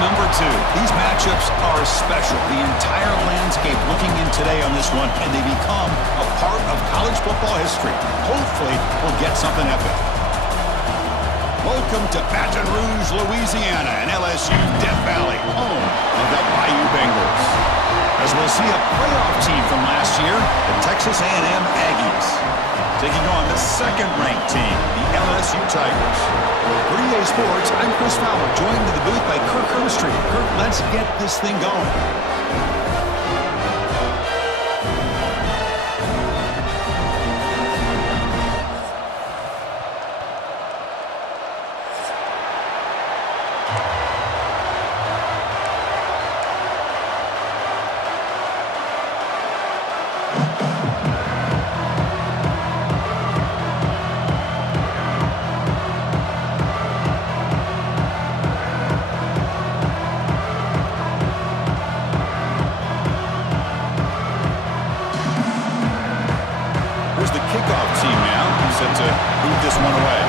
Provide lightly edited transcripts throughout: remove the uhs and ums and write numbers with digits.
number 2. These matchups are special. The entire landscape looking in today on this one, and they become a part of college football history. Hopefully, we'll get something epic. Welcome to Baton Rouge, Louisiana, and LSU Death Valley, home of the Bayou Bengals. As we'll see a playoff team from last year, the Texas A&M Aggies, taking on the second-ranked team, the LSU Tigers. For EA Sports, I'm Chris Fowler, joined in the booth by Kirk Herbstreit. Kirk, let's get this thing going. To boot this one away.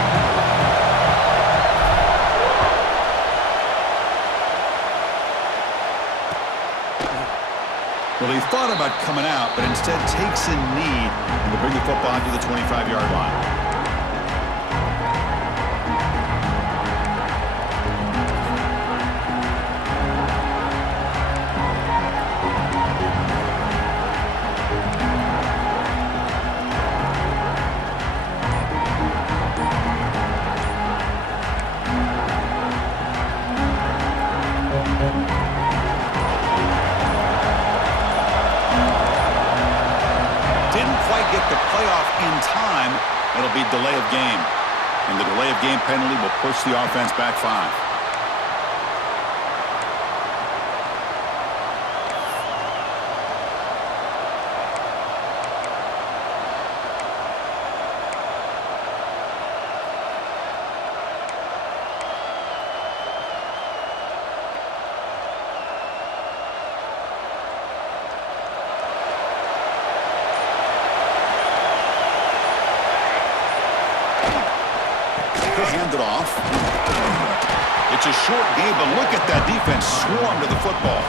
Well, he thought about coming out, but instead takes a knee and will bring the football to the 25-yard line. In time, it'll be delay of game. And the delay of game penalty will push the offense back 5. Hand it off. It's a short game, but look at that defense swarm to the football.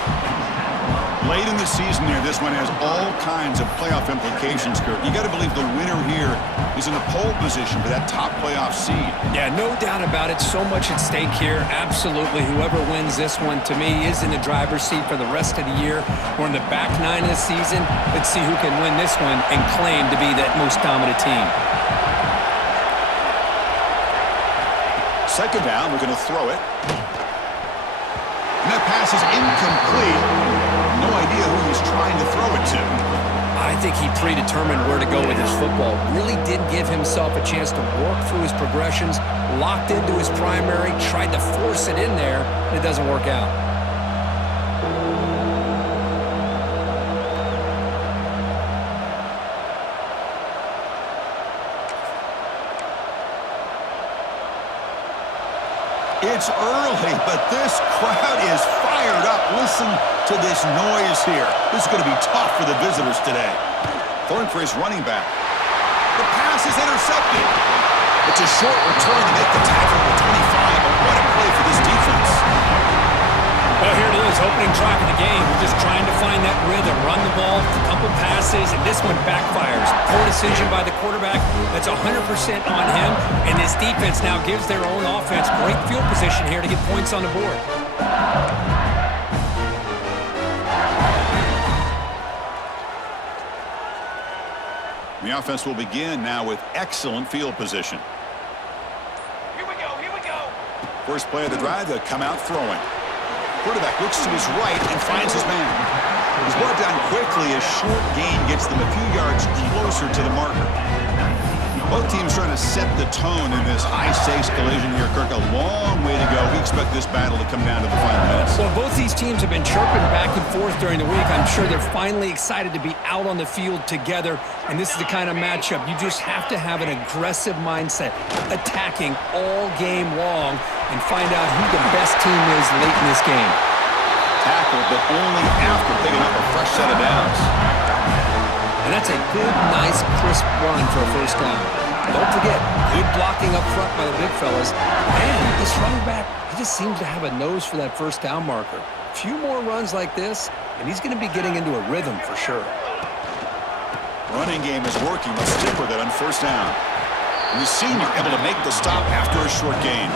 Late in the season here, this one has all kinds of playoff implications, Kurt. You got to believe the winner here is in the pole position for that top playoff seed. Yeah, no doubt about it. So much at stake here. Absolutely. Whoever wins this one, to me, is in the driver's seat for the rest of the year. We're in the back 9 of the season. Let's see who can win this one and claim to be that most dominant team. Second down, we're going to throw it. And that pass is incomplete. No idea who he's trying to throw it to. I think he predetermined where to go with his football. Really did give himself a chance to work through his progressions, locked into his primary, tried to force it in there, and it doesn't work out. It's early, but this crowd is fired up. Listen to this noise here. This is going to be tough for the visitors today. Throwing for his running back. The pass is intercepted. It's a short return to make the tackle at 25, but what a play for this defense. Well, here it is, opening drive of the game. We're just trying to find that rhythm, run the ball, a couple passes, and this one backfires. Poor decision by the quarterback. That's 100% on him, and this defense now gives their own offense great field position here to get points on the board. The offense will begin now with excellent field position. Here we go. First play of the drive, they'll come out throwing. Quarterback looks to his right and finds his man. He's brought down quickly. A short gain gets them a few yards closer to the marker. Both teams trying to set the tone in this high-stakes collision here, Kirk. A long way to go. We expect this battle to come down to the final minutes. Well, both these teams have been chirping back and forth during the week. I'm sure they're finally excited to be out on the field together, and this is the kind of matchup you just have to have an aggressive mindset, attacking all game long, and find out who the best team is late in this game. Tackle, but only after picking up a fresh set of downs. And that's a good, nice, crisp run for a first down. Don't forget, good blocking up front by the big fellas. And this running back, he just seems to have a nose for that first down marker. A few more runs like this, and he's going to be getting into a rhythm for sure. Running game is working. Let's stick with it on first down. And the senior able to make the stop after a short gain.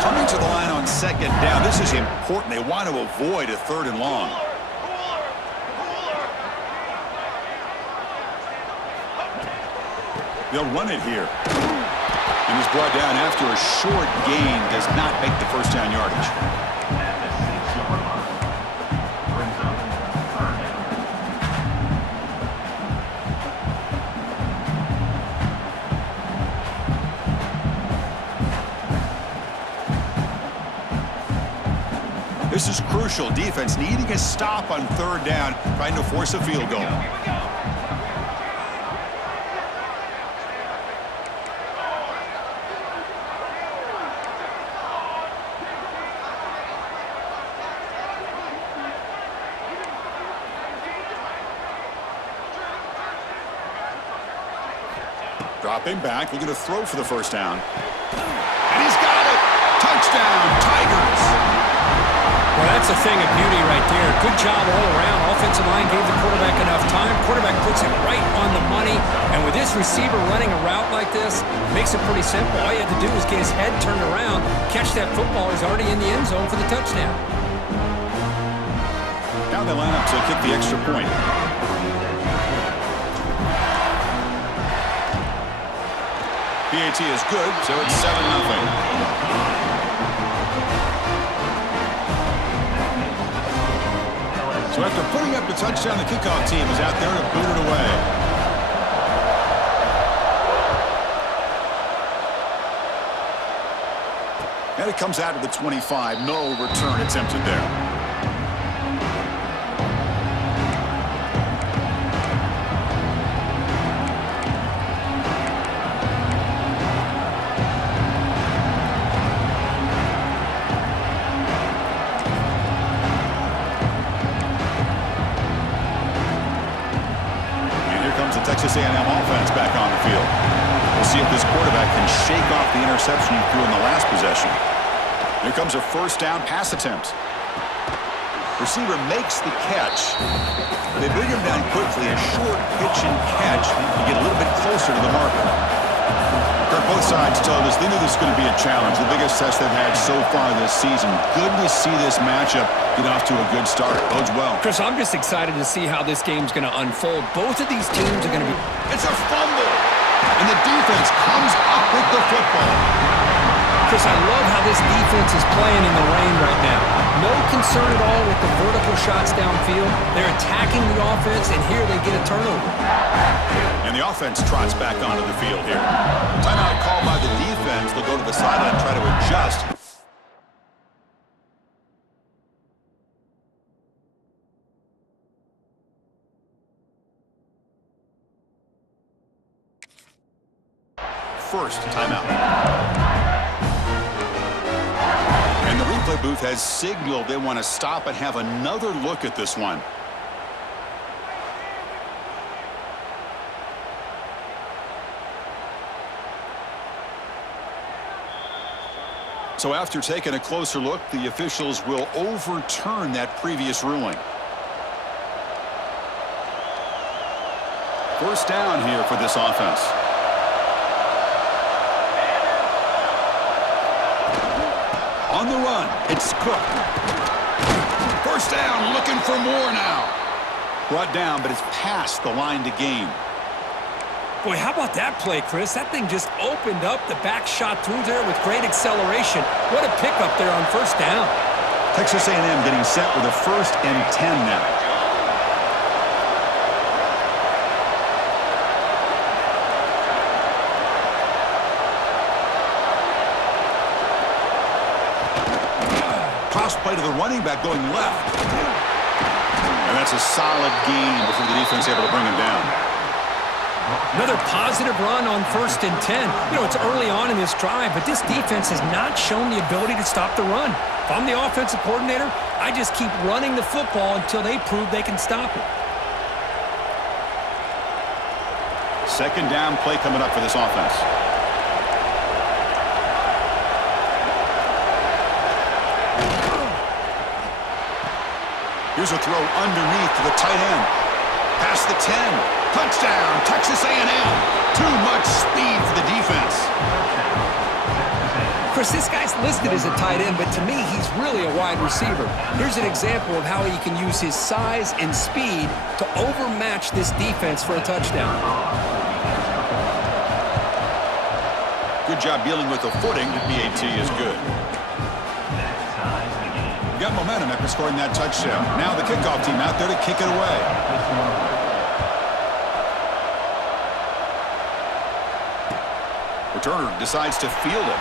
Coming to the line on second down. This is important. They want to avoid a third and long. They'll run it here. And he's brought down after a short gain. Does not make the first down yardage. This is crucial. Defense needing a stop on third down, trying to force a field goal. Dropping back, looking to throw for the first down. And he's got it! Touchdown, Tigers! Well, that's a thing of beauty right there. Good job all around. Offensive line gave the quarterback enough time. Quarterback puts it right on the money. And with this receiver running a route like this, makes it pretty simple. All you had to do was get his head turned around, catch that football. He's already in the end zone for the touchdown. Now they line up to kick the extra point. PAT is good, so it's 7-0. So after putting up the touchdown, the kickoff team is out there to boot it away. And it comes out of the 25. No return attempted there. Texas A&M offense back on the field. We'll see if this quarterback can shake off the interception he threw in the last possession. Here comes a first down pass attempt. Receiver makes the catch. They bring him down quickly. A short pitch and catch to get a little bit closer to the marker. Both sides told us they knew this was going to be a challenge. The biggest test they've had so far this season. Good to see this matchup get off to a good start. Bodes well. Chris, I'm just excited to see how this game's going to unfold. Both of these teams are going to be... It's a fumble! And the defense comes up with the football. Chris, I love how this defense is playing in the rain right now. No concern at all with the vertical shots downfield. They're attacking the offense, and here they get a turnover. And the offense trots back onto the field here. Timeout called by the defense. They'll go to the sideline and try to adjust. First timeout. And the replay booth has signaled they want to stop and have another look at this one. So after taking a closer look, the officials will overturn that previous ruling. First down here for this offense. On the run, it's Cook. First down, looking for more now. Brought down, but it's past the line to gain. Boy, how about that play, Chris? That thing just opened up. The back shot through there with great acceleration. What a pickup there on first down. Texas A&M getting set with a 1st and 10 now. Cross play to the running back going left. And that's a solid gain before the defense able to bring him down. Another positive run on 1st and 10. You know, it's early on in this drive, but this defense has not shown the ability to stop the run. If I'm the offensive coordinator, I just keep running the football until they prove they can stop it. Second down play coming up for this offense. Here's a throw underneath to the tight end. Past the 10. Touchdown, Texas A&M. Too much speed for the defense. Chris, this guy's listed as a tight end, but to me, he's really a wide receiver. Here's an example of how he can use his size and speed to overmatch this defense for a touchdown. Good job dealing with the footing. The PAT is good. We got momentum after scoring that touchdown. Now the kickoff team out there to kick it away. Returner decides to field it.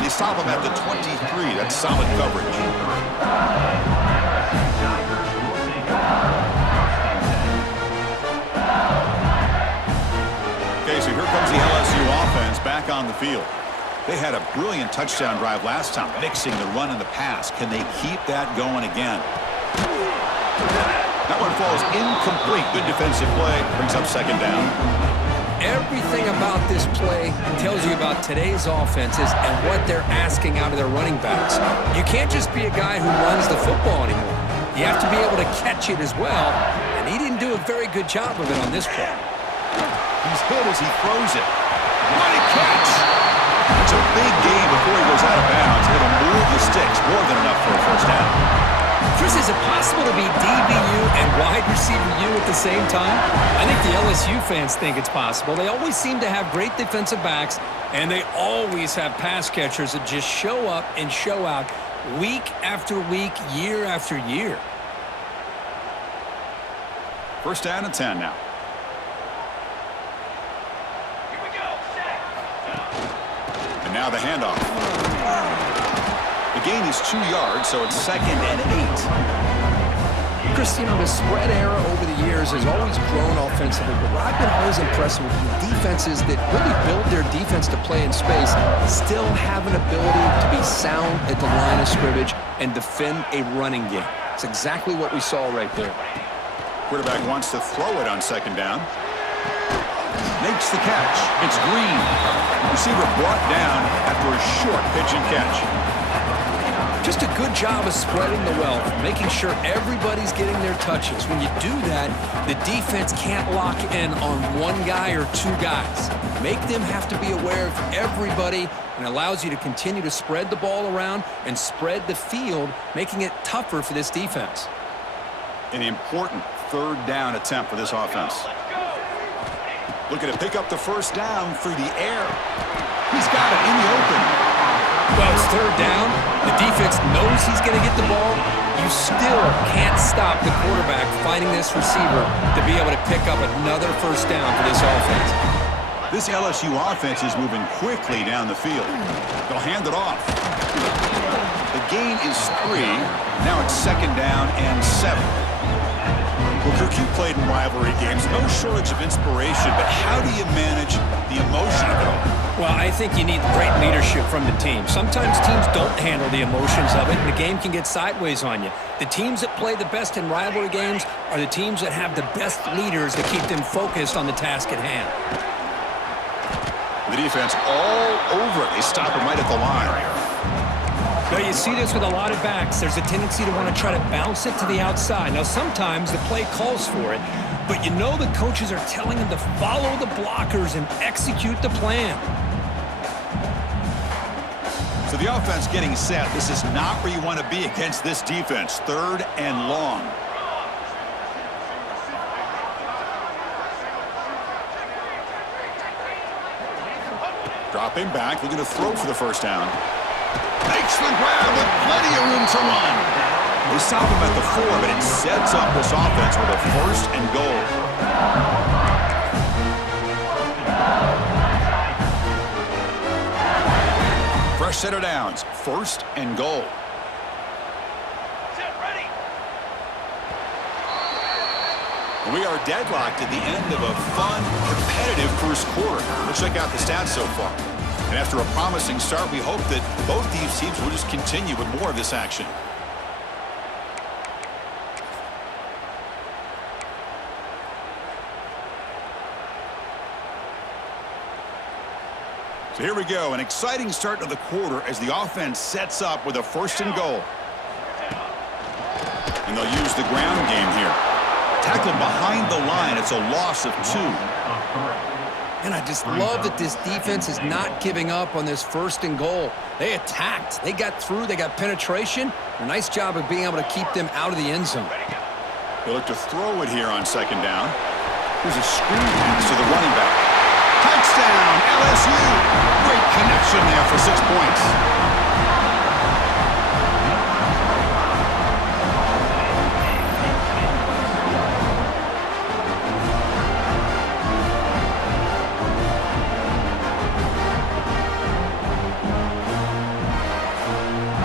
They stop him at the 23. That's solid coverage. Okay, so here comes the LSU offense back on the field. They had a brilliant touchdown drive last time, mixing the run and the pass. Can they keep that going again? That one falls incomplete. Good defensive play. Brings up second down. Everything about this play tells you about today's offenses and what they're asking out of their running backs. You can't just be a guy who runs the football anymore. You have to be able to catch it as well, and he didn't do a very good job of it on this play. He's hit as he throws it. What a catch! It's a big gain before he goes out of bounds. It'll move the sticks more than enough for a first down. Chris, is it possible to be DBU and wide receiver U at the same time? I think the LSU fans think it's possible. They always seem to have great defensive backs, and they always have pass catchers that just show up and show out week after week, year after year. First down and 10 now. And now the handoff. The gain is 2 yards, so it's second and 8. Chris, you know, the spread era over the years has always grown offensively, but what I've been always impressed with defenses that really build their defense to play in space still have an ability to be sound at the line of scrimmage and defend a running game. It's exactly what we saw right there. Quarterback wants to throw it on second down. Makes the catch. It's Green. Receiver brought down after a short pitch and catch. Just a good job of spreading the wealth, making sure everybody's getting their touches. When you do that, the defense can't lock in on one guy or two guys. Make them have to be aware of everybody, and allows you to continue to spread the ball around and spread the field, making it tougher for this defense. An important third down attempt for this offense. Looking to pick up the first down through the air. He's got it in the open. Well, it's third down. The defense knows he's going to get the ball. You still can't stop the quarterback finding this receiver to be able to pick up another first down for this offense. This LSU offense is moving quickly down the field. They'll hand it off. The gain is 3. Now it's second down and 7. Well, Kirk, you played in rivalry games. No shortage of inspiration, but how do you manage the emotion of it all? Well, I think you need great leadership from the team. Sometimes teams don't handle the emotions of it, and the game can get sideways on you. The teams that play the best in rivalry games are the teams that have the best leaders to keep them focused on the task at hand. The defense all over it. They stop him right at the line. Now, you see this with a lot of backs. There's a tendency to want to try to bounce it to the outside. Now, sometimes the play calls for it, but you know the coaches are telling them to follow the blockers and execute the plan. So the offense getting set. This is not where you want to be against this defense. Third and long. Dropping back, looking to throw for the first down. Makes the grab with plenty of room to run. They stop him at the 4, but it sets up this offense with a first and goal. Fresh set of downs, first and goal. We are deadlocked at the end of a fun, competitive first quarter. Let's check out the stats so far. And after a promising start, we hope that both these teams will just continue with more of this action. So here we go, an exciting start to the quarter as the offense sets up with a 1st and goal. And they'll use the ground game here. Tackled behind the line, it's a loss of 2. And I just love that this defense is not giving up on this 1st and goal. They attacked, they got through, they got penetration. A nice job of being able to keep them out of the end zone. They look to throw it here on 2nd down. Here's a screen pass to the running back. Touchdown, LSU! Great connection there for 6 points.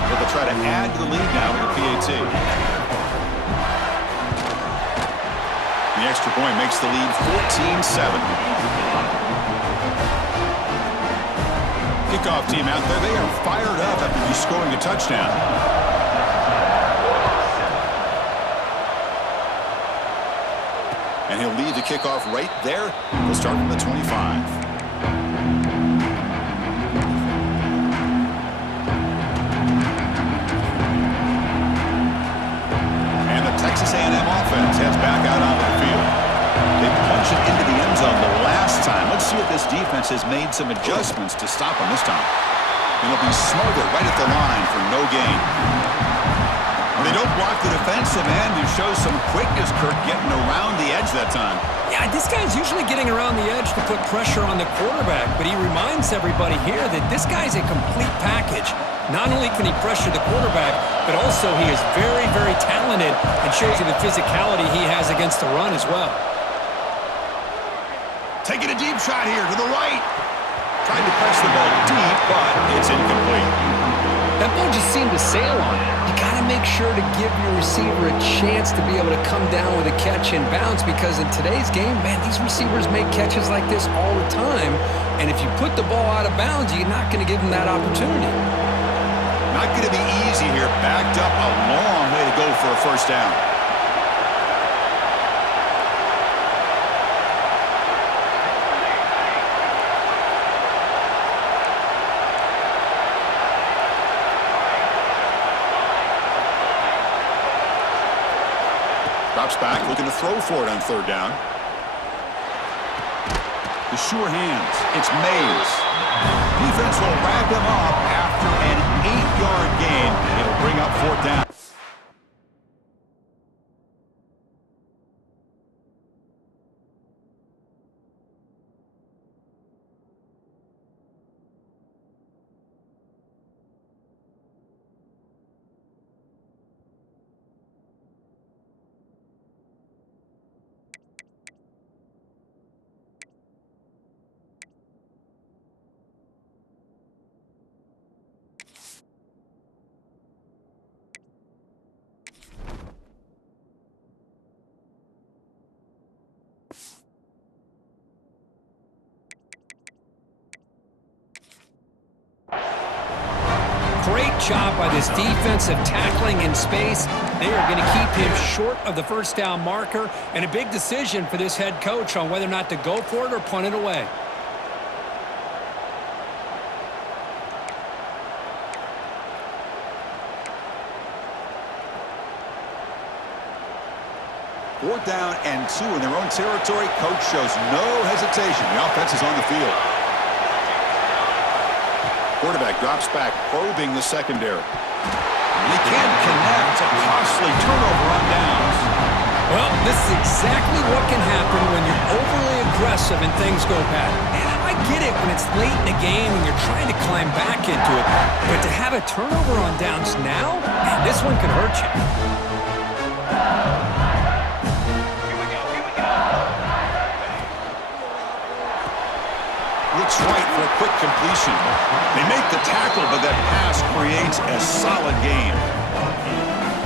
So they'll try to add to the lead now with the PAT. The extra point makes the lead 14-7. Kickoff team out there, they are fired up after just scoring a touchdown. And he'll lead the kickoff right there. We'll start from the 25. And the Texas A&M offense heads back out onto the field. They punched it into the end zone the last time. Let's see if this defense has made some adjustments to stop them this time. And it'll be smothered right at the line for no gain. They don't block the defensive end and show some quickness, Kirk, getting around the edge that time. Yeah, this guy's usually getting around the edge to put pressure on the quarterback, but he reminds everybody here that this guy's a complete package. Not only can he pressure the quarterback, but also he is very, very talented and shows you the physicality he has against the run as well. Taking a deep shot here to the right. Trying to press the ball deep, but it's incomplete. That ball just seemed to sail on it. You got to make sure to give your receiver a chance to be able to come down with a catch and bounce, because in today's game, man, these receivers make catches like this all the time. And if you put the ball out of bounds, you're not going to give them that opportunity. Not going to be easy here. Backed up a long way to go for a 1st down. Drops back, looking to throw for it on 3rd down. The sure hands. It's Mays. Defense will wrap him up after an 8-yard gain. It'll bring up 4th down. Great job by this defensive tackling in space. They are going to keep him short of the 1st down marker, and a big decision for this head coach on whether or not to go for it or punt it away. Fourth down and 2 in their own territory. Coach shows no hesitation. The offense is on the field. Quarterback drops back, probing the secondary. He can't connect. A costly turnover on downs. Well, this is exactly what can happen when you're overly aggressive and things go bad. And I get it when it's late in the game and you're trying to climb back into it. But to have a turnover on downs now, man, this one could hurt you. Looks right for a quick completion. They make the tackle, but that pass creates a solid gain.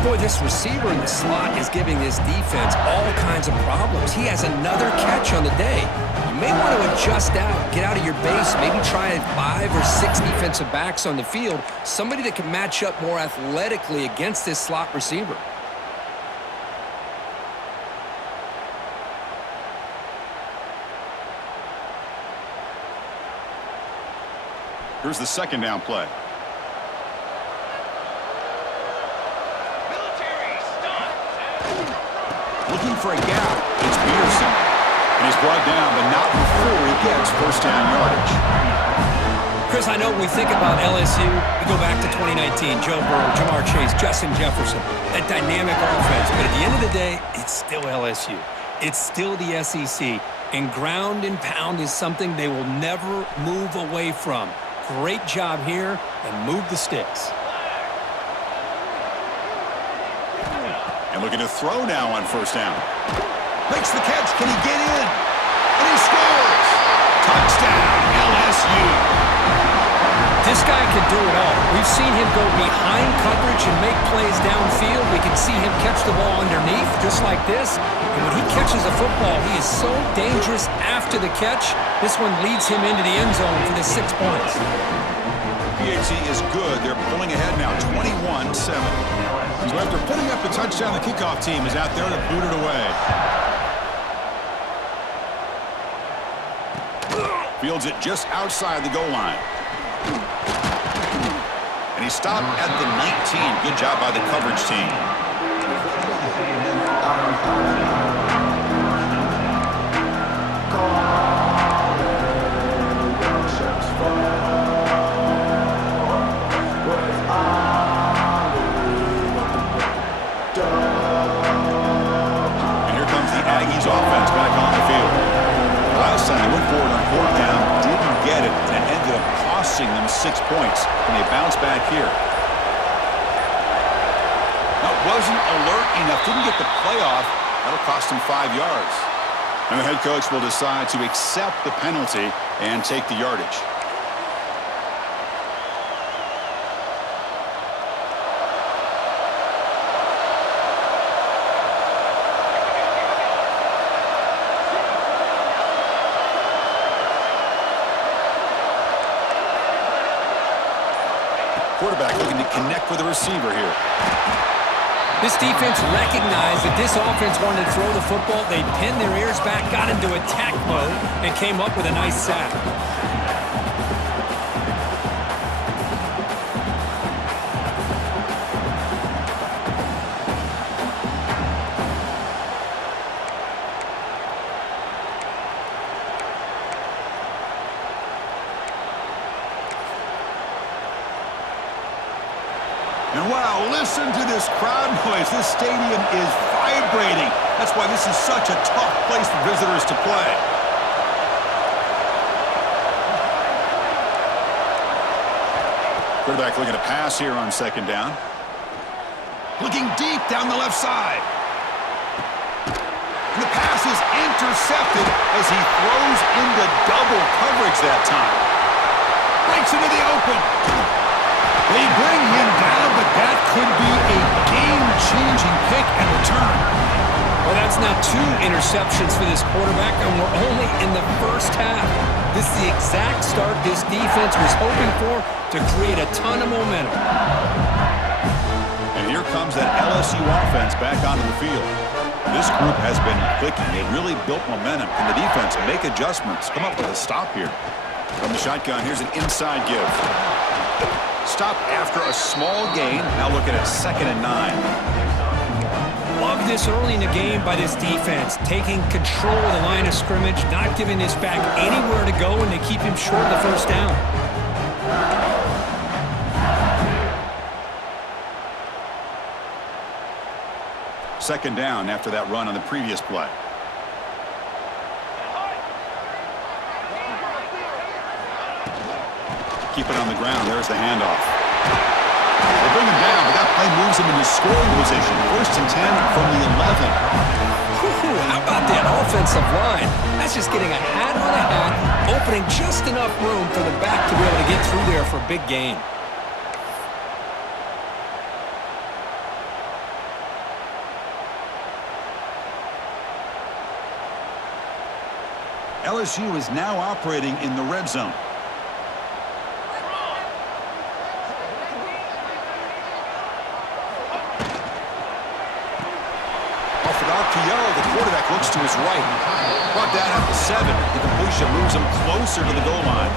Boy, this receiver in the slot is giving this defense all kinds of problems. He has another catch on the day. You may want to adjust out, get out of your base, maybe try 5 or 6 defensive backs on the field, somebody that can match up more athletically against this slot receiver. Here's the second down play. Looking for a gap. It's Peterson. And he's brought down, but not before he gets first down yardage. Chris, I know when we think about LSU, we go back to 2019, Joe Burrow, Jamar Chase, Justin Jefferson, that dynamic offense. But at the end of the day, it's still LSU. It's still the SEC. And ground and pound is something they will never move away from. Great job here, and move the sticks. And looking to throw now on first down. Makes the catch. Can he get in? And he scores! Touchdown, LSU. This guy can do it all. We've seen him go behind coverage and make plays downfield. We can see him catch the ball underneath, just like this. And when he catches a football, he is so dangerous after the catch. This one leads him into the end zone for the 6 points. PAT is good. They're pulling ahead now, 21-7. So after putting up the touchdown, the kickoff team is out there to boot it away. Fields it just outside the goal line. And he stopped at the 19. Good job by the coverage team. And here comes the Aggies offense back on the field. Last time they went for it on fourth down, didn't get it, and it ended up costing them 6 points. And they bounce back here. Now, it wasn't alert enough, didn't get the playoff. That'll cost them 5 yards. And the head coach will decide to accept the penalty and take the yardage. Quarterback looking to connect with the receiver here. This defense recognized that this offense wanted to throw the football. They pinned their ears back, got into attack mode, and came up with a nice sack. And wow, listen to this crowd noise. This stadium is vibrating. That's why this is such a tough place for visitors to play. Quarterback looking to pass here on second down. Looking deep down the left side. And the pass is intercepted as he throws into double coverage that time. Breaks into the open. They bring him down, but that could be a game-changing pick and return. Well, that's now 2 interceptions for this quarterback, and we're only in the first half. This is the exact start this defense was hoping for to create a ton of momentum. And here comes that LSU offense back onto the field. This group has been clicking. They really built momentum. Can the defense make adjustments? Come up with a stop here. From the shotgun, here's an inside give. Stop after a small gain. Now looking at 2nd and 9. Love this early in the game by this defense, taking control of the line of scrimmage, not giving this back anywhere to go, and they keep him short of the first down. Second down after that run on the previous play. Keep it on the ground. There's the handoff. They bring him down, but that play moves him into scoring position. 1st and 10 from the 11. How about that offensive line? That's just getting a hat on a hat, opening just enough room for the back to be able to get through there for a big gain. LSU is now operating in the red zone. Off an RPO, the quarterback looks to his right. Brought down at the 7. The completion moves him closer to the goal line.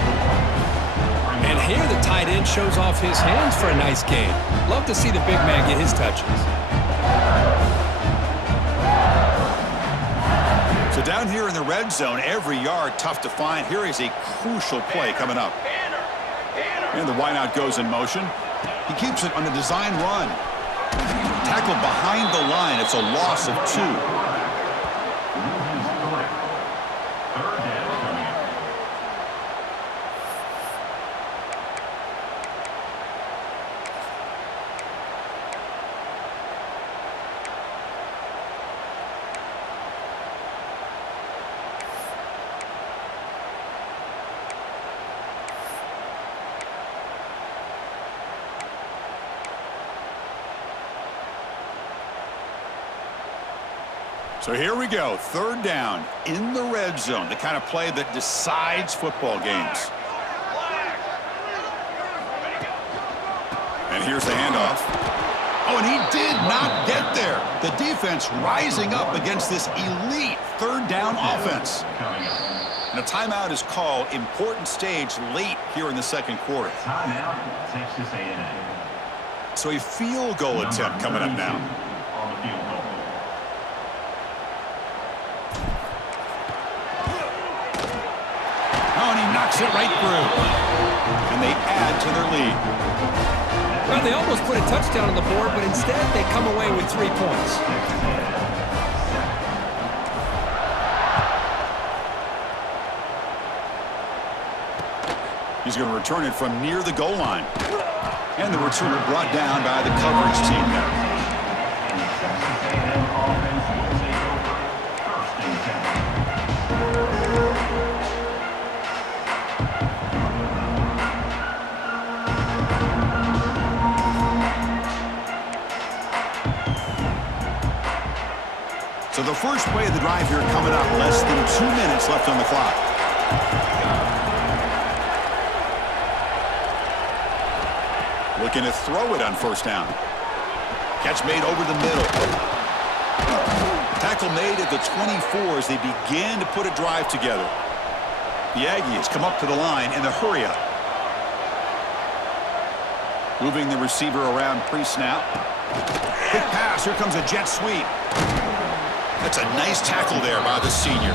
And here the tight end shows off his hands for a nice gain. Love to see the big man get his touches. So down here in the red zone, every yard tough to find. Here is a crucial play coming up. And the wideout goes in motion. He keeps it on the design run. Tackled behind the line. It's a loss of 2. So here we go, 3rd down in the red zone, the kind of play that decides football games. And here's the handoff. Oh, and he did not get there. The defense rising up against this elite 3rd down offense. And a timeout is called, important stage late here in the 2nd quarter. Timeout, Texas A&M. So a field goal attempt coming up now. On the field goal. Oh, and he knocks it right through. And they add to their lead. Well, they almost put a touchdown on the board, but instead they come away with 3 points. He's going to return it from near the goal line. And the returner brought down by the coverage team there. So the first play of the drive here coming up. Less than 2 minutes left on the clock. Looking to throw it on 1st down. Catch made over the middle. Tackle made at the 24 as they began to put a drive together. The Aggies come up to the line in the hurry up. Moving the receiver around pre-snap. Quick pass. Here comes a jet sweep. That's a nice tackle there by the senior.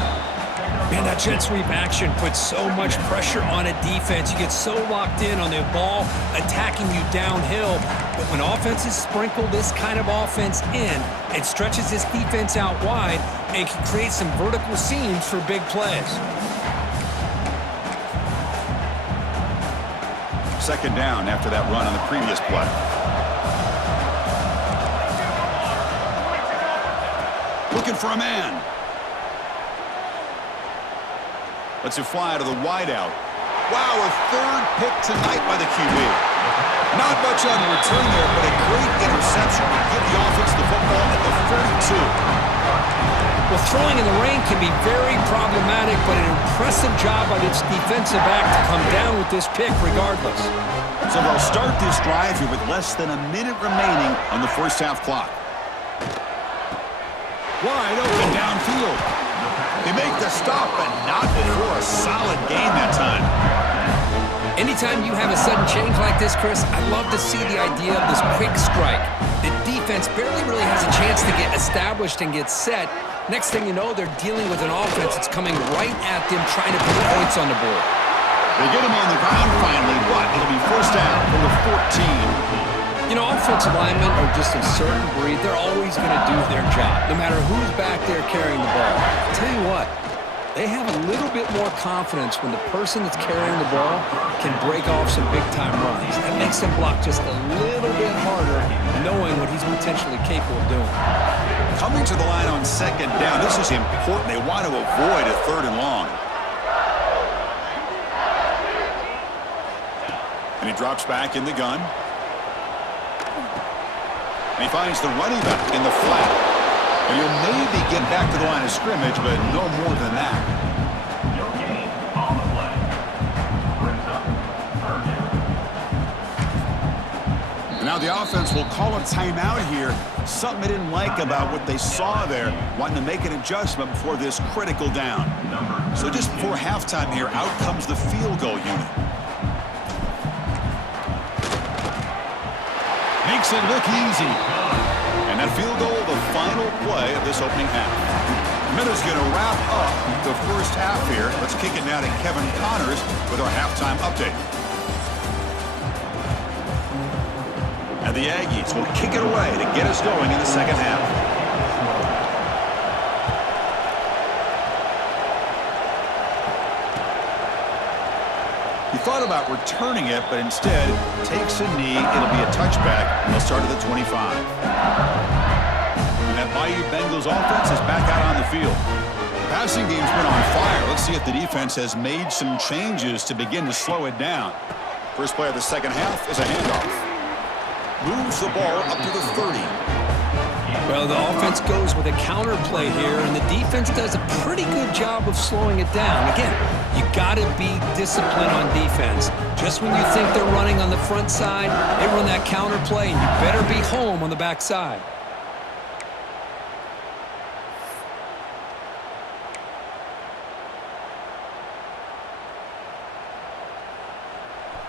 Man, that jet sweep action puts so much pressure on a defense. You get so locked in on the ball attacking you downhill. But when offenses sprinkle this kind of offense in, it stretches this defense out wide and can create some vertical seams for big plays. 2nd down after that run on the previous play. Looking for a man. Lets it fly to the wideout. Wow, a 3rd pick tonight by the QB. Not much on the return there, but a great interception to give the offense the football at the 42. Well, throwing in the rain can be very problematic, but an impressive job by its defensive back to come down with this pick regardless. So they'll start this drive here with less than a minute remaining on the 1st half clock. Wide open downfield. They make the stop, but not before a solid gain that time. Anytime you have a sudden change like this, Chris, I love to see the idea of this quick strike. The defense barely really has a chance to get established and get set. Next thing you know, they're dealing with an offense that's coming right at them, trying to put points on the board. They get him on the ground finally. What? It'll be 1st down from the 14. You know, offensive linemen are just a certain breed. They're always going to do their job, no matter who's back there carrying the ball. I'll tell you what, they have a little bit more confidence when the person that's carrying the ball can break off some big-time runs. That makes them block just a little bit harder, knowing what he's potentially capable of doing. Coming to the line on 2nd down, this is important. They want to avoid a 3rd and long. And he drops back in the gun. And he finds the running back in the flat. And he'll maybe get back to the line of scrimmage, but no more than that. Now the offense will call a timeout here. Something they didn't like about what they saw there, wanting to make an adjustment before this critical down. So just before halftime here, out comes the field goal unit. Makes it look easy. And that field goal, the final play of this opening half. Minutes going to wrap up the first half here. Let's kick it now to Kevin Connors with our halftime update. And the Aggies will kick it away to get us going in the second half. He thought about returning it, but instead takes a knee. It'll be a touchback, and they'll start at the 25. And that Bayou Bengals offense is back out on the field. The passing game's been on fire. Let's see if the defense has made some changes to begin to slow it down. First play of the second half is a handoff. Moves the ball up to the 30. Well, the offense goes with a counter play here, and the defense does a pretty good job of slowing it down. Again, you got to be disciplined on defense. Just when you think they're running on the front side, they run that counter play, and you better be home on the back side.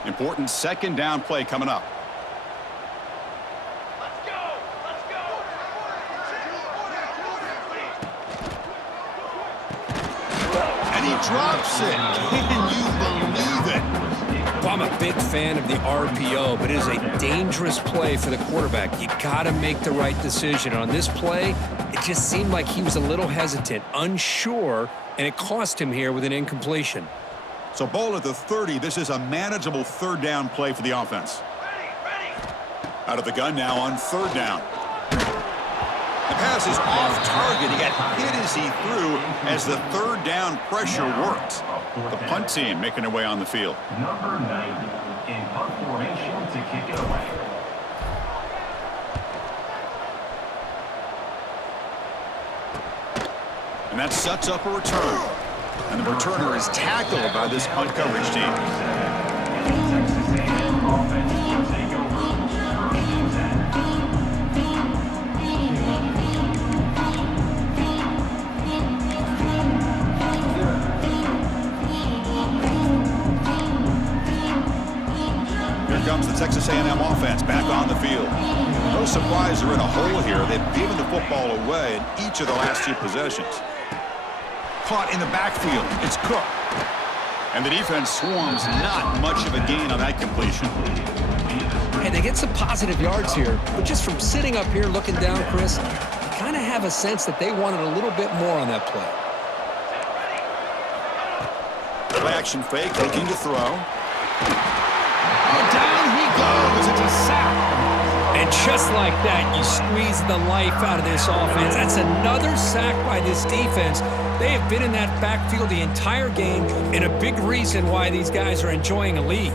Important second down play coming up. Drops it. Can you believe it? Well, I'm a big fan of the RPO, but it is a dangerous play for the quarterback. You got to make the right decision. On this play, it just seemed like he was a little hesitant, unsure, and it cost him here with an incompletion. So ball at the 30. This is a manageable third down play for the offense. Out of the gun now on third down. The pass is off target. He got hit as he threw as the third down pressure worked. The punt team making their way on the field. Number 90 in punt formation to kick it away. And that sets up a return. And the returner is tackled by this punt coverage team. Texas A&M offense will take over. Comes the Texas A&M offense back on the field. No surprise they're in a hole here. They've given the football away in each of the last two possessions. Caught in the backfield. It's Cook. And the defense swarms. Not much of a gain on that completion. Hey, they get some positive yards here, but just from sitting up here looking down, Chris, you kind of have a sense that they wanted a little bit more on that play. Play action fake, looking to throw. Down he goes. It's a sack. And just like that, you squeeze the life out of this offense. That's another sack by this defense. They have been in that backfield the entire game, and a big reason why these guys are enjoying a lead.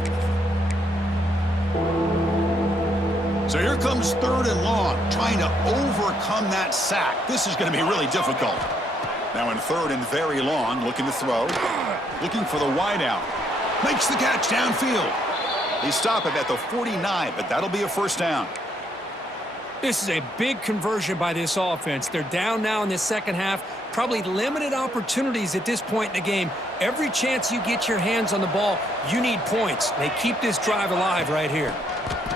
So here comes third and long, trying to overcome that sack. This is going to be really difficult. Now in third and very long, looking to throw. Looking for the wideout. Makes the catch downfield. They stop him at the 49, but that'll be a first down. This is a big conversion by this offense. They're down now in the second half. Probably limited opportunities at this point in the game. Every chance you get your hands on the ball, you need points. They keep this drive alive right here.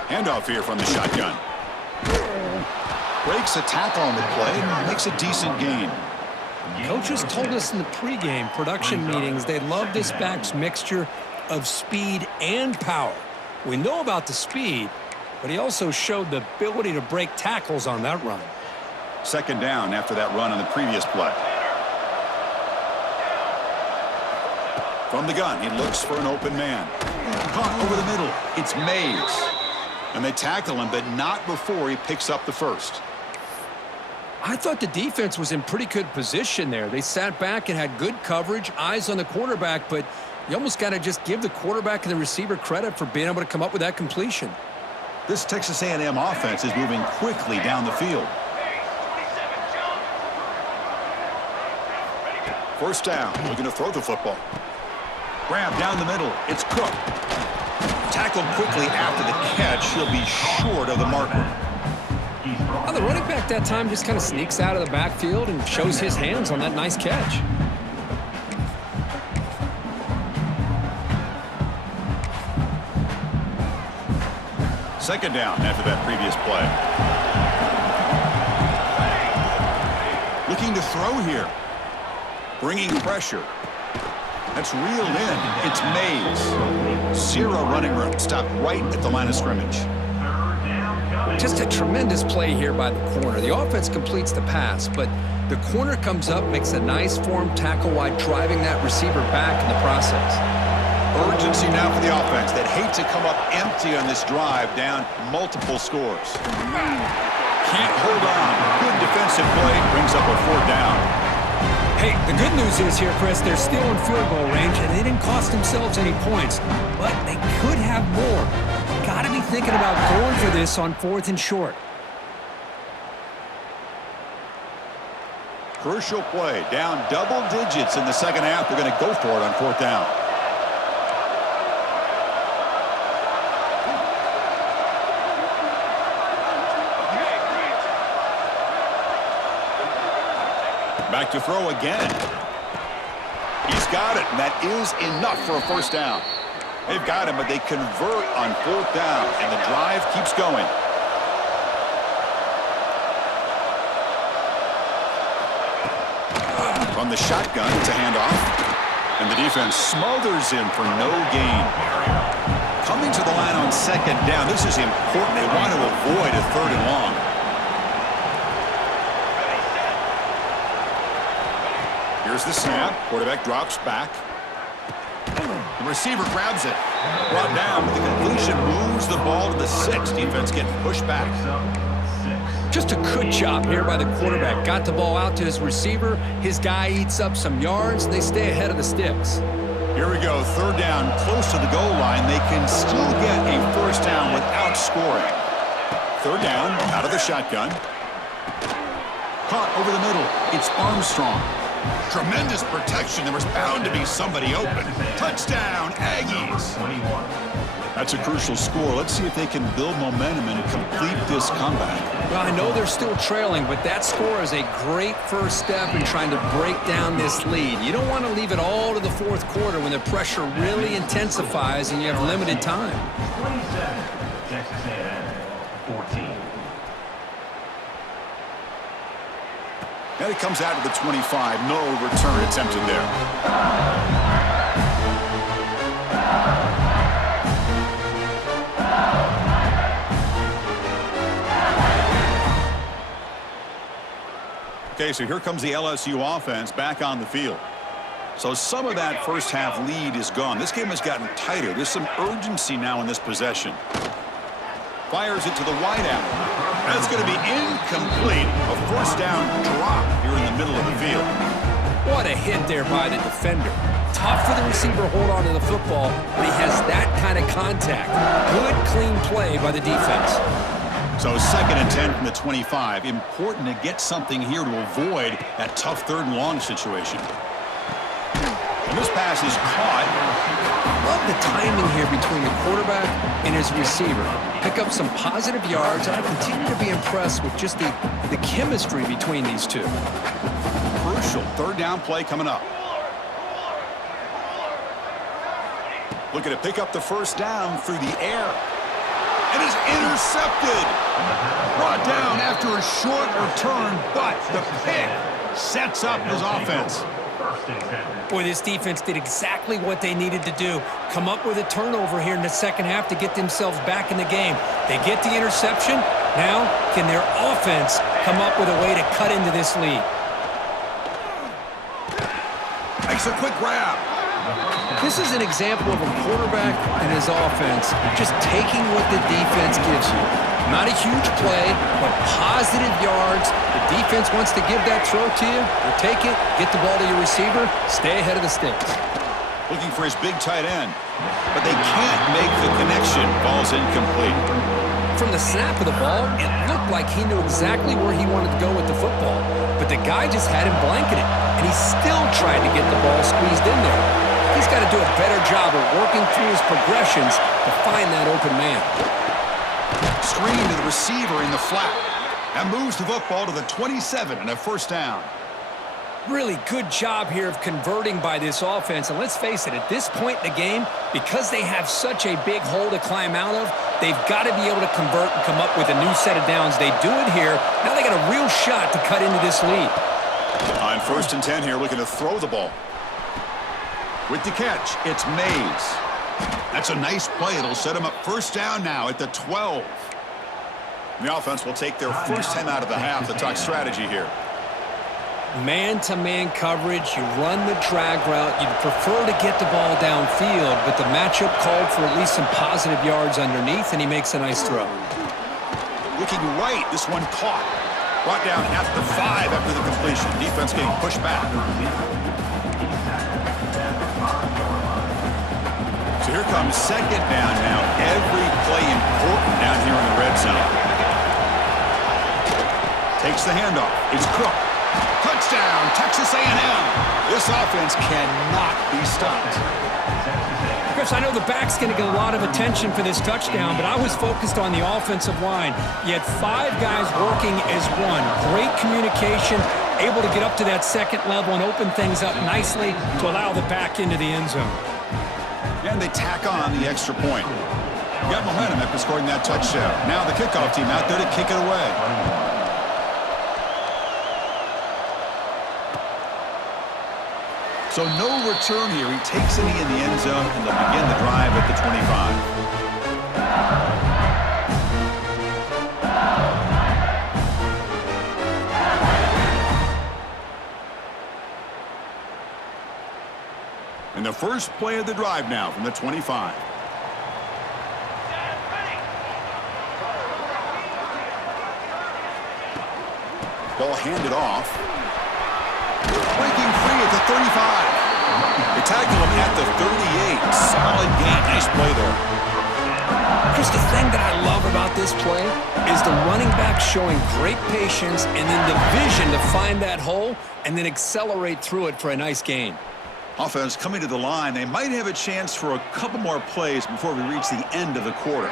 Handoff here from the shotgun. Breaks a tackle on the play, makes a decent gain. Coaches told us in the pregame production meetings they love this back's mixture of speed and power. We know about the speed, but he also showed the ability to break tackles on that run. Second down after that run on the previous play. From the gun, he looks for an open man. Caught over the middle. It's Mays. And they tackle him, but not before he picks up the first. I thought the defense was in pretty good position there. They sat back and had good coverage, eyes on the quarterback, but you almost got to just give the quarterback and the receiver credit for being able to come up with that completion. This Texas A&M offense is moving quickly down the field. First down, looking to throw the football. Grab down the middle. It's Cook. Tackled quickly after the catch, he'll be short of the marker. Well, the running back that time just kind of sneaks out of the backfield and shows his hands on that nice catch. Second down after that previous play. Looking to throw here. Bringing pressure. That's reeled in. It's Mays. Zero running room. Stopped right at the line of scrimmage. Just a tremendous play here by the corner. The offense completes the pass, but the corner comes up, makes a nice form tackle while driving that receiver back in the process. Urgency now for the offense that hate to come up empty on this drive, down multiple scores. Can't hold on. Good defensive play. Brings up a fourth down. Hey, the good news is here, Chris, they're still in field goal range, and they didn't cost themselves any points, but they could have more. Got to be thinking about going for this on 4th and short. Crucial play. Down double digits in the second half. They're going to go for it on 4th down. Back to throw again. He's got it, and that is enough for a first down. They've got him, but they convert on 4th down, and the drive keeps going. From the shotgun, it's a handoff, and the defense smothers him for no gain. Coming to the line on 2nd down, this is important. They want to avoid a 3rd and long. Here's the snap. Quarterback drops back. The receiver grabs it. Brought down, but the completion moves the ball to the 6. Defense getting pushed back. Just a good job here by the quarterback. Got the ball out to his receiver. His guy eats up some yards. They stay ahead of the sticks. Here we go. 3rd down, close to the goal line. They can still get a first down without scoring. 3rd down, out of the shotgun. Caught over the middle. It's Armstrong. Tremendous protection. There was bound to be somebody open. Touchdown, Aggies. That's a crucial score. Let's see if they can build momentum and complete this comeback. Well, I know they're still trailing, but that score is a great first step in trying to break down this lead. You don't want to leave it all to the 4th quarter when the pressure really intensifies and you have limited time. 27, Texas A&M, 14. And it comes out to the 25. No return attempted there. Okay, so here comes the LSU offense back on the field. So some of that first half lead is gone. This game has gotten tighter. There's some urgency now in this possession. Fires it to the wideout. That's going to be incomplete. A first down drop here in the middle of the field. What a hit there by the defender. Tough for the receiver to hold on to the football, but he has that kind of contact. Good, clean play by the defense. So 2nd and 10 from the 25. Important to get something here to avoid that tough 3rd and long situation. And this pass is caught. Love the timing here between the quarterback and his receiver. Pick up some positive yards, and I continue to be impressed with just the chemistry between these two. Crucial 3rd down play coming up. Looking to pick up the first down through the air. And is intercepted. Brought down after a short return, but the pick sets up his offense. Boy, this defense did exactly what they needed to do. Come up with a turnover here in the second half to get themselves back in the game. They get the interception. Now, can their offense come up with a way to cut into this lead? Makes a quick grab. This is an example of a quarterback and his offense just taking what the defense gives you. Not a huge play, but positive yards. The defense wants to give that throw to you. You take it, get the ball to your receiver, stay ahead of the sticks. Looking for his big tight end, but they can't make the connection. Ball's incomplete. From the snap of the ball, it looked like he knew exactly where he wanted to go with the football, but the guy just had him blanketed, and he still tried to get the ball squeezed in there. He's got to do a better job of working through his progressions to find that open man. Screen to the receiver in the flat. That moves the football to the 27 and a first down. Really good job here of converting by this offense. And let's face it, at this point in the game, because they have such a big hole to climb out of, they've got to be able to convert and come up with a new set of downs. They do it here. Now they got a real shot to cut into this lead. On 1st and 10 here, looking to throw the ball. With the catch, it's Mays. That's a nice play. It'll set him up first down now at the 12. The offense will take their first time out of the half to talk strategy here. Man-to-man coverage, you run the drag route. You'd prefer to get the ball downfield, but the matchup called for at least some positive yards underneath, and he makes a nice throw. Looking right, this one caught. Brought down at the 5 after the completion. Defense getting pushed back. So here comes 2nd down now. Every play important down here in the red zone. Takes the handoff. It's Crook. Touchdown, Texas A&M. This offense cannot be stopped. Chris, I know the back's going to get a lot of attention for this touchdown, but I was focused on the offensive line. You had 5 guys working as one. Great communication, able to get up to that 2nd level and open things up nicely to allow the back into the end zone. And they tack on the extra point. Got momentum after scoring that touchdown. Now the kickoff team out there to kick it away. So no return here. He takes it in the end zone, and they'll begin the drive at the 25. And the first play of the drive now from the 25. Ball handed off. Breaking free at the 35. They tackle him at the 38. Solid gain. Nice play there. Chris, the thing that I love about this play is the running back showing great patience and then the vision to find that hole and then accelerate through it for a nice gain. Offense coming to the line. They might have a chance for a couple more plays before we reach the end of the quarter.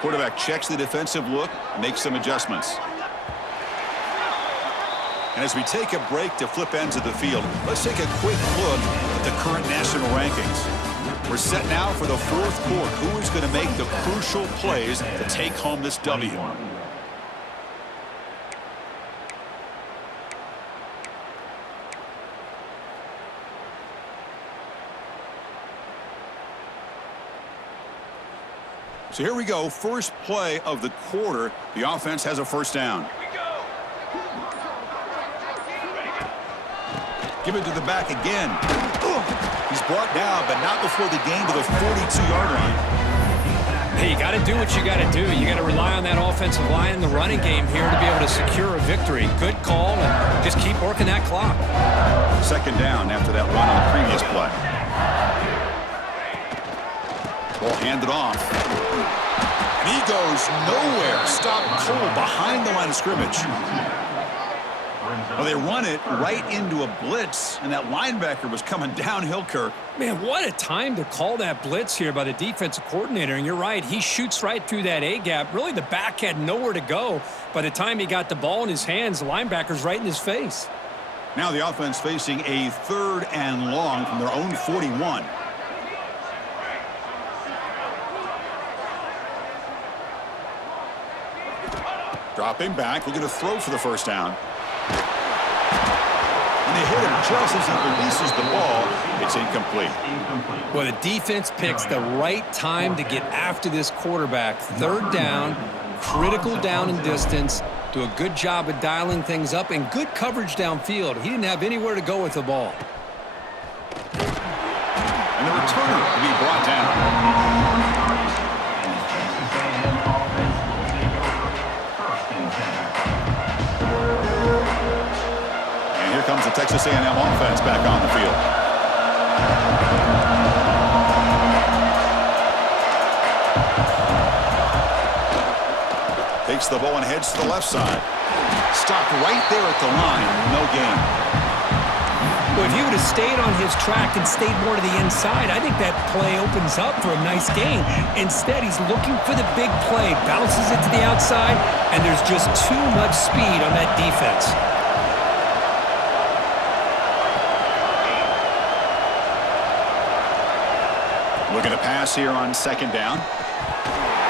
Quarterback checks the defensive look, makes some adjustments. And as we take a break to flip ends of the field, let's take a quick look at the current national rankings. We're set now for the 4th quarter. Who is going to make the crucial plays to take home this W? So here we go. First play of the quarter. The offense has a first down. Give it to the back again. He's brought down, but not before the gain to the 42-yard line. Hey, you got to do what you got to do. You got to rely on that offensive line in the running game here to be able to secure a victory. Good call, and just keep working that clock. 2nd down after that run on the previous play. Ball handed off. And he goes nowhere. Stopped cold behind the line of scrimmage. Well, they run it right into a blitz, and that linebacker was coming downhill, Kirk. Man, what a time to call that blitz here by the defensive coordinator. And you're right, he shoots right through that A-gap. Really, the back had nowhere to go. By the time he got the ball in his hands, the linebacker's right in his face. Now the offense facing a 3rd and long from their own 41. Dropping back, looking to throw for the first down. And they hit him just as he releases the ball. It's incomplete. Well, the defense picks the right time to get after this quarterback. 3rd down, critical down and distance. Do a good job of dialing things up and good coverage downfield. He didn't have anywhere to go with the ball. And the returner to be brought down. Here comes the Texas A&M offense back on the field. Takes the ball and heads to the left side. Stopped right there at the line. No gain. Well, if he would have stayed on his track and stayed more to the inside, I think that play opens up for a nice gain. Instead, he's looking for the big play, bounces it to the outside, and there's just too much speed on that defense. Looking to pass here on second down.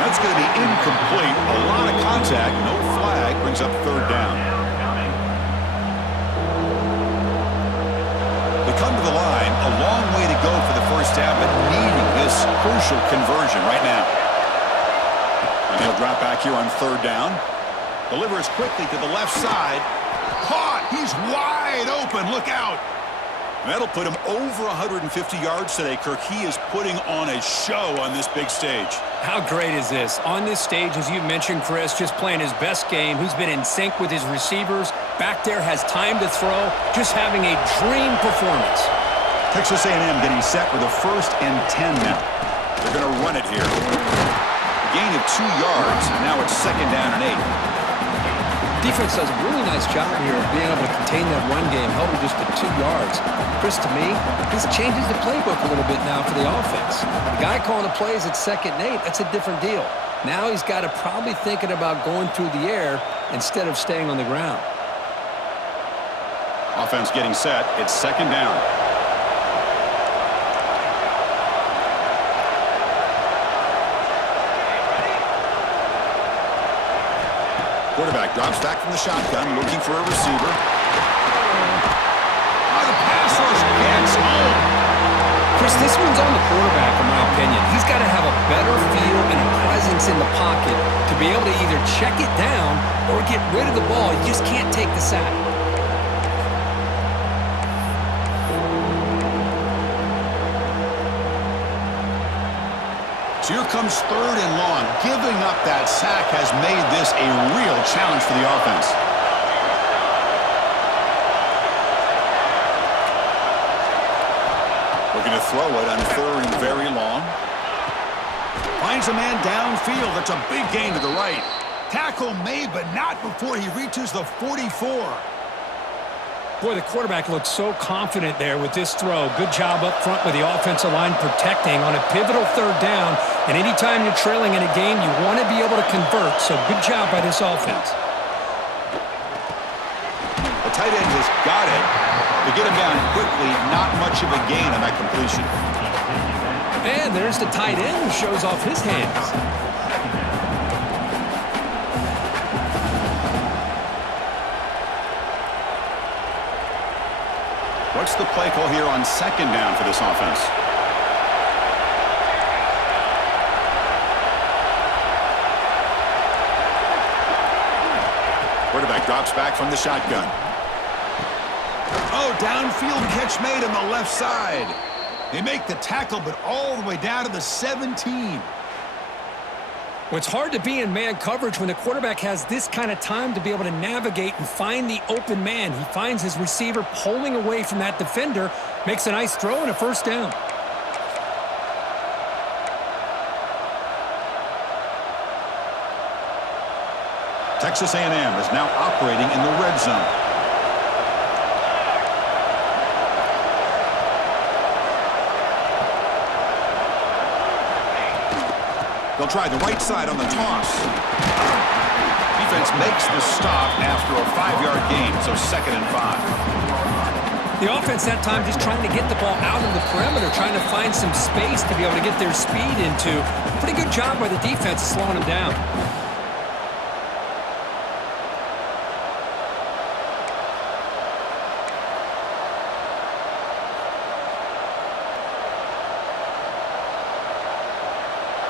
That's going to be incomplete. A lot of contact. No flag. Brings up third down. They come to the line. A long way to go for the first down, but needing this crucial conversion right now. And he'll drop back here on third down. Delivers quickly to the left side. Caught. He's wide open. Look out. That'll put him over 150 yards today, Kirk. He is putting on a show on this big stage. How great is this? On this stage, as you mentioned, Chris, just playing his best game. He's been in sync with his receivers. Back there, has time to throw. Just having a dream performance. Texas A&M getting set with a 1st and 10 now. They're going to run it here. A gain of 2 yards. Now it's 2nd down and 8. Defense does a really nice job here of being able to contain that run game, held it just to 2 yards. Chris, to me, this changes the playbook a little bit now for the offense. The guy calling the plays at 2nd and 8, that's a different deal. Now he's got to probably thinking about going through the air instead of staying on the ground. Offense getting set. It's 2nd down. Quarterback drops back from the shotgun, looking for a receiver. The pass rush gets home. Chris, this one's on the quarterback, in my opinion. He's got to have a better feel and a presence in the pocket to be able to either check it down or get rid of the ball. He just can't take the sack. So here comes 3rd and long. Giving up that sack has made this a real challenge for the offense. Looking to throw it on 3rd and very long. Finds a man downfield. That's a big gain to the right. Tackle made, but not before he reaches the 44. Boy, the quarterback looks so confident there with this throw. Good job up front with the offensive line protecting on a pivotal 3rd down. And anytime you're trailing in a game, you want to be able to convert. So good job by this offense. The tight end has got it. To get him down quickly, not much of a gain on that completion. And there's the tight end who shows off his hands. What's the play call here on 2nd down for this offense? Quarterback drops back from the shotgun. Oh, downfield catch made on the left side. They make the tackle, but all the way down to the 17. Well, it's hard to be in man coverage when the quarterback has this kind of time to be able to navigate and find the open man. He finds his receiver pulling away from that defender, makes a nice throw and a 1st down. Texas A&M is now operating in the red zone. They'll try the right side on the toss. Defense makes the stop after a 5-yard gain, so 2nd and 5. The offense that time just trying to get the ball out of the perimeter, trying to find some space to be able to get their speed into. Pretty good job by the defense slowing them down.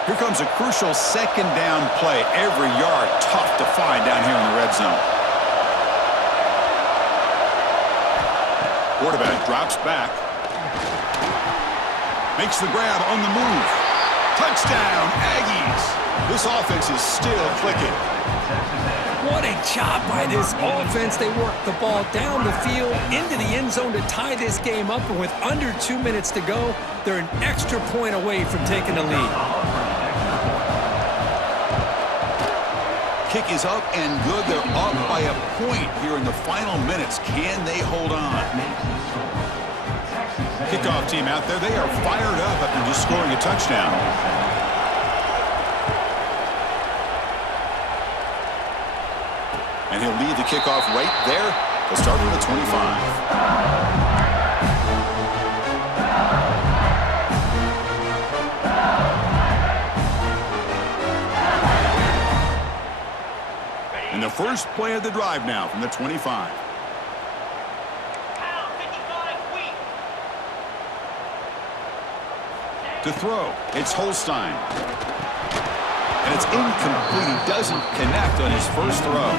Here comes a crucial 2nd down play. Every yard tough to find down here in the red zone. Quarterback drops back. Makes the grab on the move. Touchdown, Aggies. This offense is still clicking. What a job by this offense. They work the ball down the field into the end zone to tie this game up. And with under 2 minutes to go, they're an extra point away from taking the lead. Kick is up and good. They're up by a point here in the final minutes. Can they hold on? Kickoff team out there. They are fired up after just scoring a touchdown. And he'll lead the kickoff right there. They'll start from the 25. And the first play of the drive now from the 25. To throw, it's Holstein. And it's incomplete. He doesn't connect on his first throw.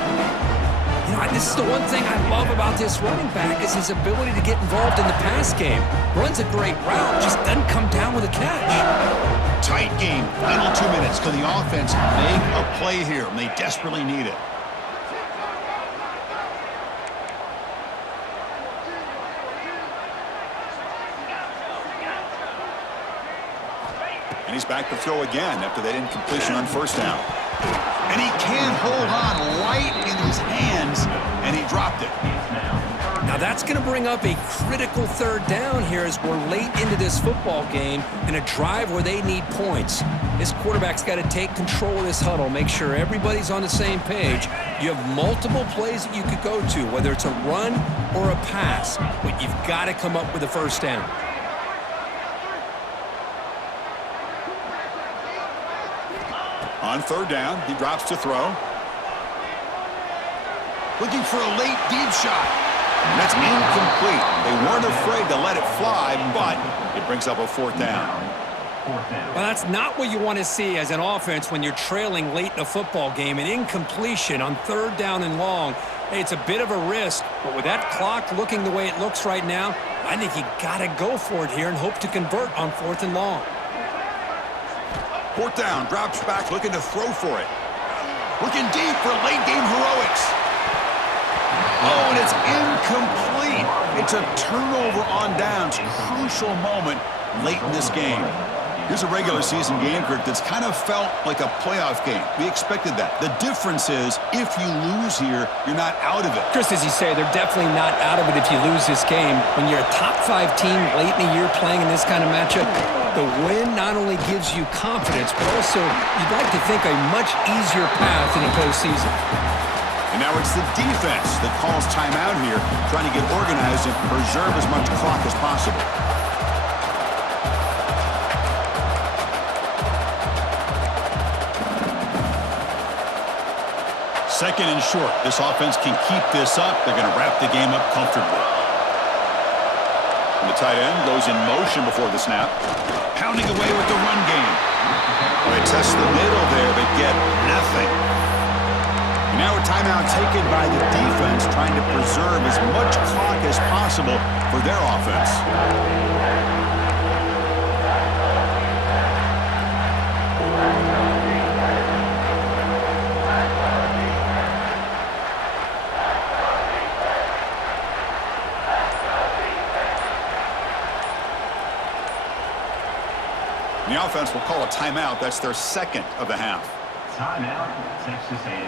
You know, this is the one thing I love about this running back is his ability to get involved in the pass game. Runs a great route, just doesn't come down with a catch. Tight game. Final 2 minutes. Can the offense make a play here? And they desperately need it. And he's back to throw again after that incompletion on first down. And he can't hold on right in his hands, and he dropped it. Now that's going to bring up a critical third down here as we're late into this football game in a drive where they need points. This quarterback's got to take control of this huddle, make sure everybody's on the same page. You have multiple plays that you could go to, whether it's a run or a pass, but you've got to come up with a first down. On third down, he drops to throw. Looking for a late deep shot. And that's incomplete. They weren't afraid to let it fly, but it brings up a fourth down. Well, that's not what you want to see as an offense when you're trailing late in a football game. An incompletion on third down and long. Hey, it's a bit of a risk, but with that clock looking the way it looks right now, I think you got to go for it here and hope to convert on fourth and long. Fourth down, drops back, looking to throw for it. Looking deep for late game heroics. Oh, and it's incomplete. It's a turnover on downs. Crucial moment late in this game. Here's a regular season game, Kirk, that's kind of felt like a playoff game. We expected that. The difference is if you lose here, you're not out of it. Just as you say, they're definitely not out of it if you lose this game. When you're a top-5 team late in the year playing in this kind of matchup, the win not only gives you confidence, but also you'd like to think a much easier path in the postseason. And now it's the defense that calls timeout here, trying to get organized and preserve as much clock as possible. Second and short. This offense can keep this up. They're going to wrap the game up comfortably. And the tight end goes in motion before the snap. Pounding away with the run game. They test the middle there, but get nothing. And now a timeout taken by the defense, trying to preserve as much clock as possible for their offense. The offense will call a timeout. That's their second of the half. Timeout, Texas A&M.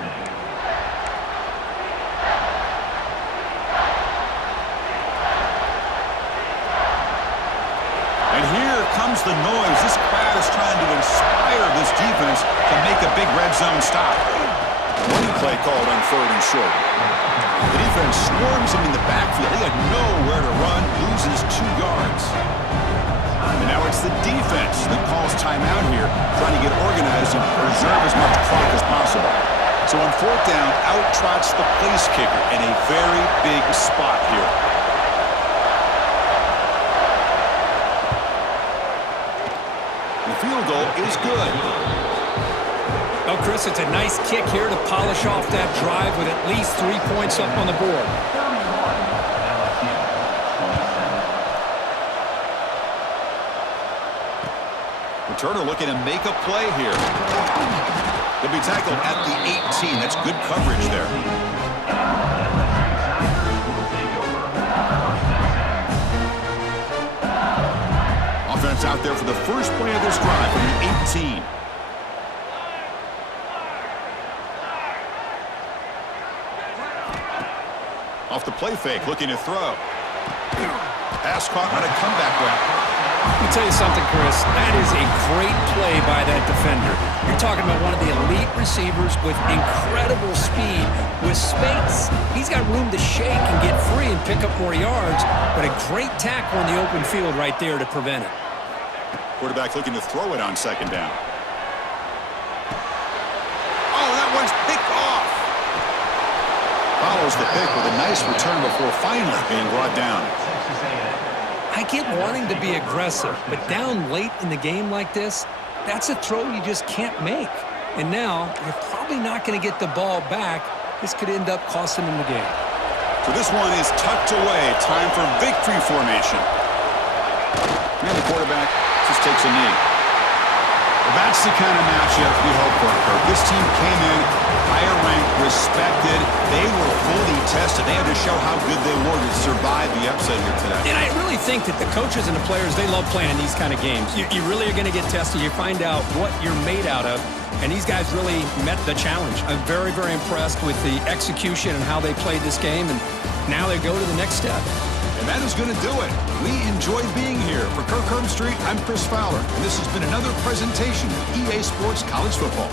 And here comes the noise. This crowd is trying to inspire this defense to make a big red zone stop. Running play called on third and short. The defense swarms him in the backfield. He had nowhere to run, loses 2 yards. And now it's the defense that calls timeout here, trying to get organized and preserve as much clock as possible. So on fourth down, out trots the place kicker in a very big spot here. The field goal is good. Oh, Chris, it's a nice kick here to polish off that drive with at least 3 points up on the board. Turner looking to make a play here. He'll be tackled at the 18. That's good coverage there. Offense out there for the first play of this drive from the 18. Off the play fake, looking to throw. Pass caught on a comeback route. Let me tell you something, Chris. That is a great play by that defender. You're talking about one of the elite receivers with incredible speed. With space, he's got room to shake and get free and pick up more yards, but a great tackle in the open field right there to prevent it. Quarterback looking to throw it on second down. Oh, that one's picked off. Follows the pick with a nice return before finally being brought down. I get wanting to be aggressive, but down late in the game like this, that's a throw you just can't make. And now, you're probably not going to get the ball back. This could end up costing him the game. So this one is tucked away. Time for victory formation. And the quarterback just takes a knee. Well, that's the kind of matchup we hope for, Kirk. This team came in higher ranked, respected. They were fully tested. They had to show how good they were to survive the upset here today. And I really think that the coaches and the players, they love playing these kind of games. You really are going to get tested. You find out what you're made out of. And these guys really met the challenge. I'm very, very impressed with the execution and how they played this game. And now they go to the next step. And that is going to do it. We enjoyed being here. For Kirk Herbstreit, I'm Chris Fowler. And this has been another presentation of EA Sports College Football.